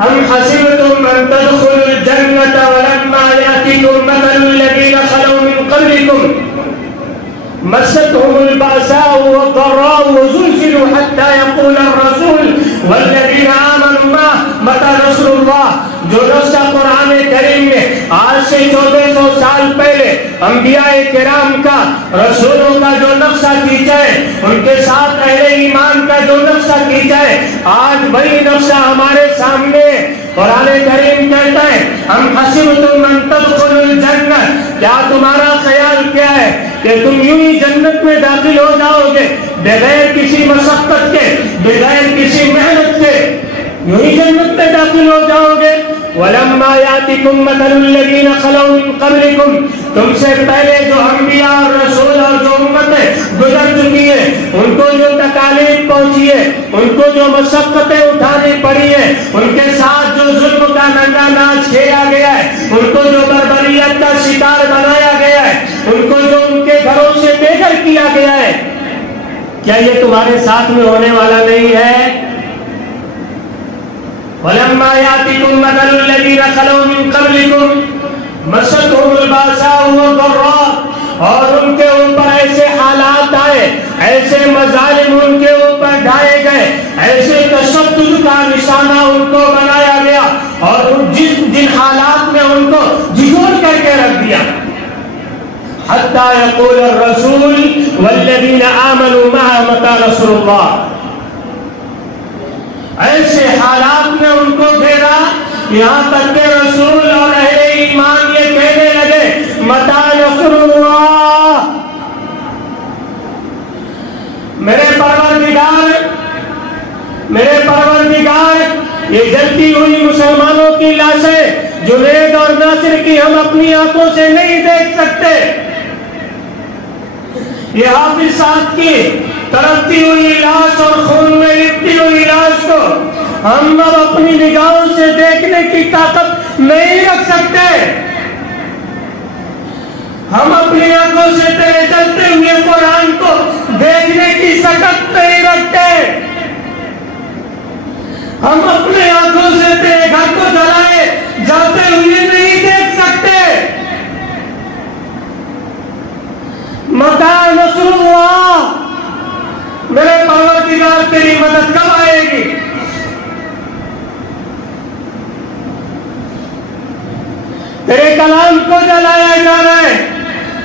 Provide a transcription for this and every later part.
أم حسبتم أن تدخلوا الجنة ولما يأتكم مثل الذين خلوا من قبلكم مستهم البأساء والضراء وزلزلوا حتى يقول الرسول والذين آمنوا معه متى نصر الله. جو نقشہ قرآن کریم میں آج سے 1400 سال پہلے انبیاء کرام کا، رسولوں کا جو نقشہ کھینچا ہے، ان کے ساتھ اہل ایمان کا جو نقشہ کھینچا ہے، آج وہی نقشہ ہمارے سامنے ہے. قرآن کریم کہتا ہے ہم حسبتم ان تدخلوا الجنہ، کیا تمہارا خیال کیا ہے کہ تم یوں ہی جنت میں داخل ہو جاؤ گے بغیر کسی مشقت کے، بغیر کسی محنت کے، یوں ہی جنت میں داخل ہو جاؤ گے. وَلَمَّا يَأْتِكُمْ مَثَلُ الَّذِينَ خَلَوْا مِن قَبْلِكُمْ، تم سے پہلے جو انبیاء اور رسول اور جو امتیں گزر چکی ہیں، ان کو جو تکالیف پہنچی ہے، ان کو جو مشقتیں اٹھانی پڑی ہیں، ان کے ساتھ جو ظلم کا ننگا ناچ کھیلا گیا ہے، ان کو جو بربریت کا شکار بنایا گیا ہے، ان کو جو ان کے گھروں سے بے گھر کیا گیا ہے، کیا یہ تمہارے ساتھ میں ہونے والا نہیں ہے؟ وَلَمَّا يَأْتِكُمْ مَثَلُ الَّذِينَ خَلَوْا مِن قَبْلِكُمْ مَسَّتْهُمُ الْبَأْسَاءُ وَالضَّرَّاءُ، اور ان کے اوپر ایسے حالات آئے، ایسے مظالم ان کے اوپر ڈھائے گئے، ایسے تشدد کا نشانہ ان کو بنایا گیا، اور جن حالات میں ان کو جھجھوڑ کر کے رکھ دیا. حَتَّى يَقُولَ الرَّسُولُ وَالَّذِينَ آمَنُوا مَعَهُ مَتَى نَصْرُ اللَّهِ. ایسے حالات میں ان کو گھیرا، یہاں تک کہ رسول اور اہل ایمان یہ کہنے لگے متی نصر اللہ. میرے پروردگار، یہ جلتی ہوئی مسلمانوں کی لاشیں جنید اور ناصر کی ہم اپنی آنکھوں سے نہیں دیکھ سکتے. یہ حافظ صاحب کی تڑپتی ہوئی لاش اور خون میں لپٹی ہوئی لاش کو ہم اب اپنی نگاہوں سے دیکھنے کی طاقت نہیں رکھ سکتے. ہم اپنی آنکھوں سے تیرے چلتے ہوئے قرآن کو دیکھنے کی سکت نہیں رکھتے. ہم اپنے آنکھوں سے تیرے گھر کو جلائے جاتے ہوئے نہیں دیکھ سکتے. متی نصر اللہ، میرے پروردگار تیری مدد کب آئے گی؟ تیرے کلام کو جلایا جا رہا ہے،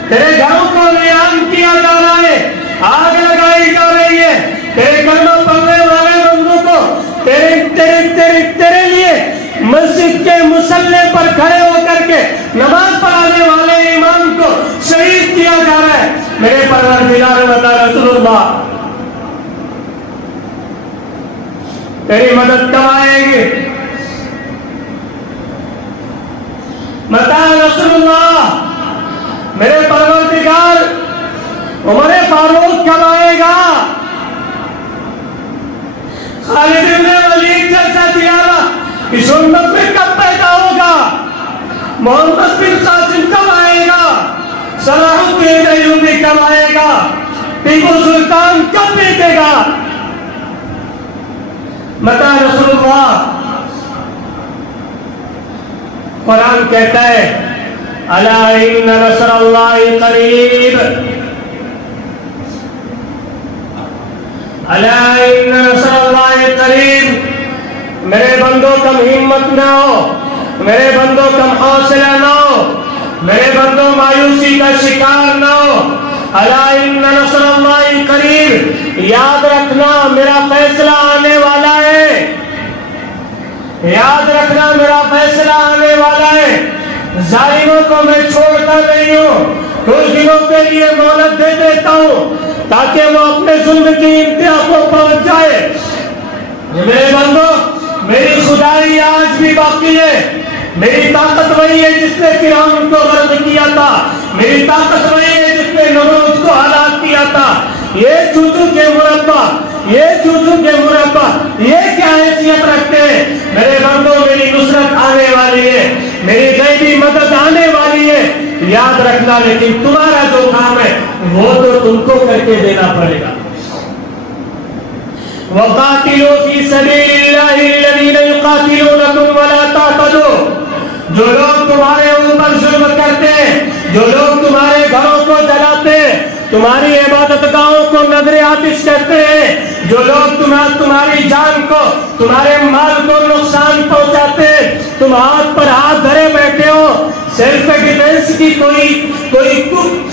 تیرے گھروں کو نیام کیا جا رہا ہے، آگ لگائی جا رہی ہے، تیرے کلمہ پڑھنے والے بندوں کو تیرے لیے مسجد کے مصلی پر کھڑے ہو کر کے نماز پڑھانے والے امام کو شہید کیا جا رہا ہے. میرے پروردگار متی رسول اللہ، تیری مدد کب آئے گی؟ متی نصر اللہ، میرے پروردگار عمر فاروق کب آئے گا؟ خالد بن ولید جیسا دیارہ اس امت میں کب پیدا ہوگا؟ محمد بن قاسم کب آئے گا؟ صلاح الدین ایوبی کب آئے گا؟ ٹیپو سلطان کب بیٹے گا؟ متی نصر اللہ. قرآن کہتا ہے الا ان نصر اللہ قریب، الا ان نصر اللہ قریب. میرے بندوں کم ہمت نہ ہو، میرے بندوں کم حوصلہ نہ ہو، میرے بندوں مایوسی کا شکار نہ ہو. الا ان نصر اللہ قریب، یاد رکھنا میرا فیصلہ آنے والا ہے، یاد رکھنا میرا فیصلہ آنے والا ہے. ظالموں کو میں چھوڑتا نہیں ہوں، کچھ دنوں کے لیے مہلت دے دیتا ہوں تاکہ وہ اپنے ظلم کی انتہا کو پہنچ جائے. میرے بندو، میری خدائی آج بھی باقی ہے. میری طاقت وہی ہے جس نے فرعون کو غرق کیا تھا، میری طاقت وہی ہے جس نے نمرود کو ہلاک کیا تھا. یہ چوچو کے مربع، یہ چوچو کے مربع یہ کیا حیثیت رکھتے ہیں؟ میرے بندوں، میری نصرت آنے والی ہے، میری غیبی مدد آنے والی ہے. یاد رکھنا، لیکن تمہارا جو کام ہے وہ تو تم کو کر کے دینا پڑے گا. وَقَاتِلُوا فِي سَبِيلِ اللَّهِ الَّذِينَ يُقَاتِلُونَكُمْ جو لوگ تمہارے اوپر ظلم کرتے ہیں، جو لوگ تمہارے گھروں کو جلاتے ہیں، تمہاری عبادت گاہوں کو نظر آتش کرتے ہیں، جو لوگ تمہاری جان کو، تمہارے مال کو نقصان پہنچاتے ہیں، تم ہاتھ پر ہاتھ دھرے بیٹھے ہو، سیلف ڈیفنس کی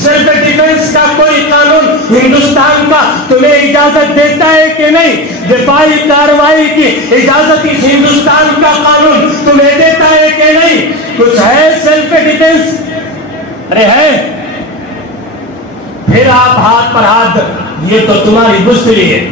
سیلف ڈیفنس کا کوئی قانون ہندوستان کا تمہیں اجازت دیتا ہے کہ نہیں؟ دفاعی کارروائی کی اجازت اس ہندوستان کا قانون تمہیں دیتا ہے کہ نہیں؟ کچھ ہے سیلف ڈیفنس؟ ارے ہے؟ پھر آپ ہاتھ پر ہاتھ، یہ تو تمہاری بزدلی ہے،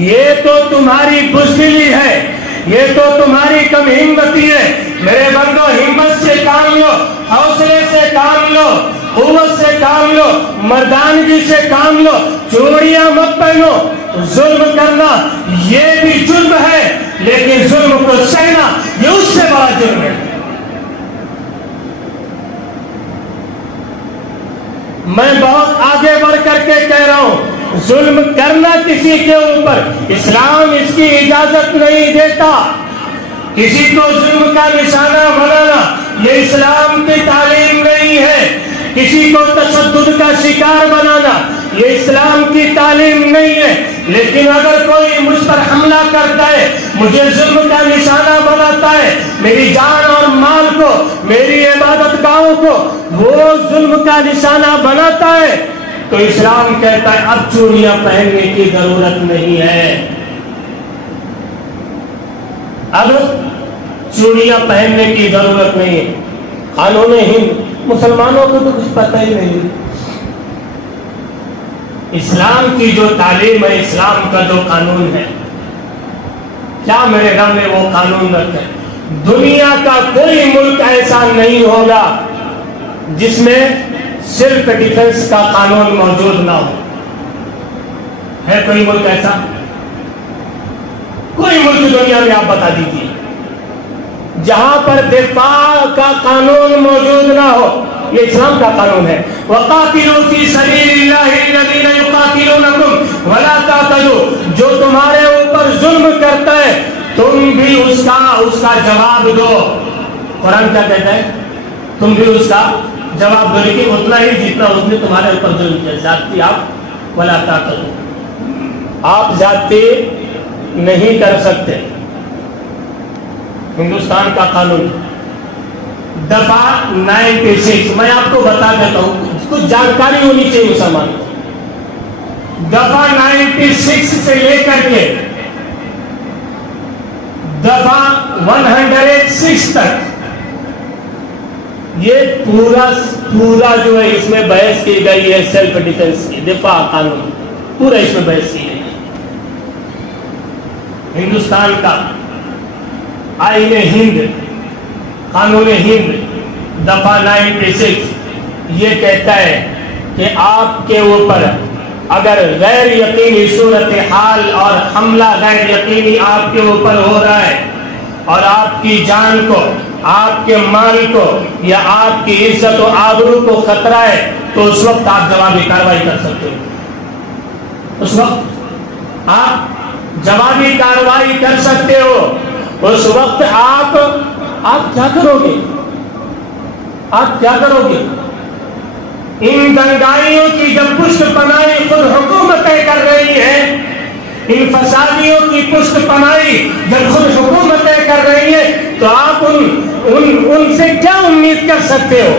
یہ تو تمہاری بزدلی ہے، یہ تو تمہاری کم ہمتی ہے۔ میرے بندو، ہمت سے کام لو، حوصلے سے کام لو، قوت سے کام لو، مردانگی سے کام لو، چوڑیاں مت پہنو۔ ظلم کرنا یہ بھی جرم ہے، لیکن ظلم کو سہنا یہ اس سے بڑا جرم ہے۔ میں بہت آگے بڑھ کر کے کہہ رہا ہوں، ظلم کرنا کسی کے اوپر اسلام اس کی اجازت نہیں دیتا۔ کسی کو ظلم کا نشانہ بنانا یہ اسلام کی تعلیم نہیں ہے۔ کسی کو تشدد کا شکار بنانا یہ اسلام کی تعلیم نہیں ہے۔ لیکن اگر کوئی مجھ پر حملہ کرتا ہے، مجھے ظلم کا نشانہ بناتا ہے، میری جان اور مال کو، میری عبادت گاہوں کو وہ ظلم کا نشانہ بناتا ہے، تو اسلام کہتا ہے اب چوڑیاں پہننے کی ضرورت نہیں ہے، اب چوڑیاں پہننے کی ضرورت نہیں ہے۔ قانون ہند مسلمانوں کو تو کچھ پتہ ہی نہیں۔ اسلام کی جو تعلیم ہے، اسلام کا جو قانون ہے، کیا میرے رب نے وہ قانون رکھے؟ دنیا کا کوئی ملک ایسا نہیں ہوگا جس میں سیلف ڈیفنس کا قانون موجود نہ ہو۔ ہے کوئی ملک ایسا؟ کوئی ملک دنیا میں آپ بتا دیجیے جہاں پر دفاع کا قانون موجود نہ ہو۔ یہ اسلام کا قانون ہے۔ وَقَاتِلُوا فِي سَبِيلِ اللَّهِ الَّذِينَ يُقَاتِلُونَكُمْ وَلَا تَعْتَدُوا، جو تمہارے اوپر ظلم کرتا ہے تم بھی اس کا جواب دو۔ قرآن کیا کہتا ہے؟ تم بھی اس کا جواب دو، لیکن اتنا ہی جتنا اس نے تمہارے اوپر ظلم کیا۔ زیادتی آپ وَلَا تَعْتَدُوا، آپ زیادتی نہیں کر سکتے۔ ہندوستان کا قانون دفعہ 96، میں آپ کو بتا دیتا ہوں، کچھ جانکاری ہونی چاہیے مسلمان کو۔ دفعہ 96 سے لے کر کے دفعہ 106 تک یہ پورا جو ہے اس میں بحث کی گئی ہے سیلف ڈیفنس کی، دفاع قانون پورا اس میں بحث کی گئی ہے۔ ہندوستان کا آئین ہند، قانون ہند دفعہ 96 یہ کہتا ہے کہ آپ کے اوپر اگر غیر یقینی صورتحال اور حملہ غیر یقینی آپ کے اوپر ہو رہا ہے اور آپ کی جان کو، آپ کے مال کو یا آپ کی عزت و آبرو کو خطرہ ہے، تو اس وقت آپ جوابی کارروائی کر سکتے ہو۔ اس وقت آپ جوابی کارروائی کر سکتے ہو۔ اس وقت آپ کیا کرو گے؟ آپ کیا کرو گے؟ ان دنگائیوں کی جب پشت پناہی خود حکومتیں کر رہی ہیں، ان فسادیوں کی پشت پناہی جب خود حکومتیں کر رہی ہیں، تو آپ ان سے کیا امید کر سکتے ہو؟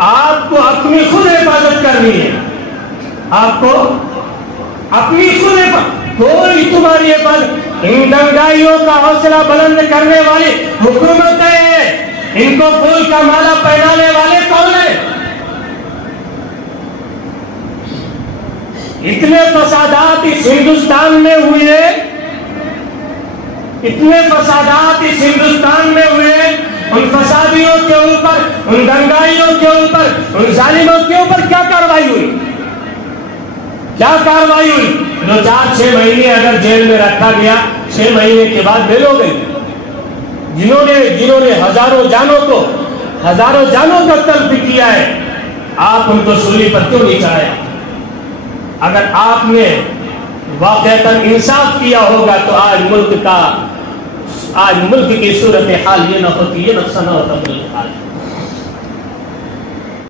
آپ کو اپنی خود حفاظت کرنی ہے، آپ کو اپنی خود حفاظت، کوئی تمہاری حفاظت، ان دنگائیوں کا حوصلہ بلند کرنے والی حکومتیں ہیں، ان کو پھول کا مالا پہنانے والے کون ہیں؟ اتنے فسادات اس ہندوستان میں ہوئے، اتنے فسادات اس ہندوستان میں ہوئے، ان فسادیوں کے اوپر، ان دنگائیوں کے اوپر، ان ظالموں کے اوپر کیا کارروائی ہوئی؟ کیا کارروائی ہوئی؟ 4-6 مہینے اگر جیل میں رکھا گیا، 6 مہینے کے بعد بیل ہو گئی۔ جنہوں نے ہزاروں جانوں کو تلف کیا ہے، آپ ان کو سولی پر کیوں نہیں چڑھایا؟ اگر آپ نے واقعتاً انصاف کیا ہوگا تو آج ملک کا آج ملک کی صورتحال یہ نہ ہوتی، یہ نقصہ نہ ہوتا ملک حال۔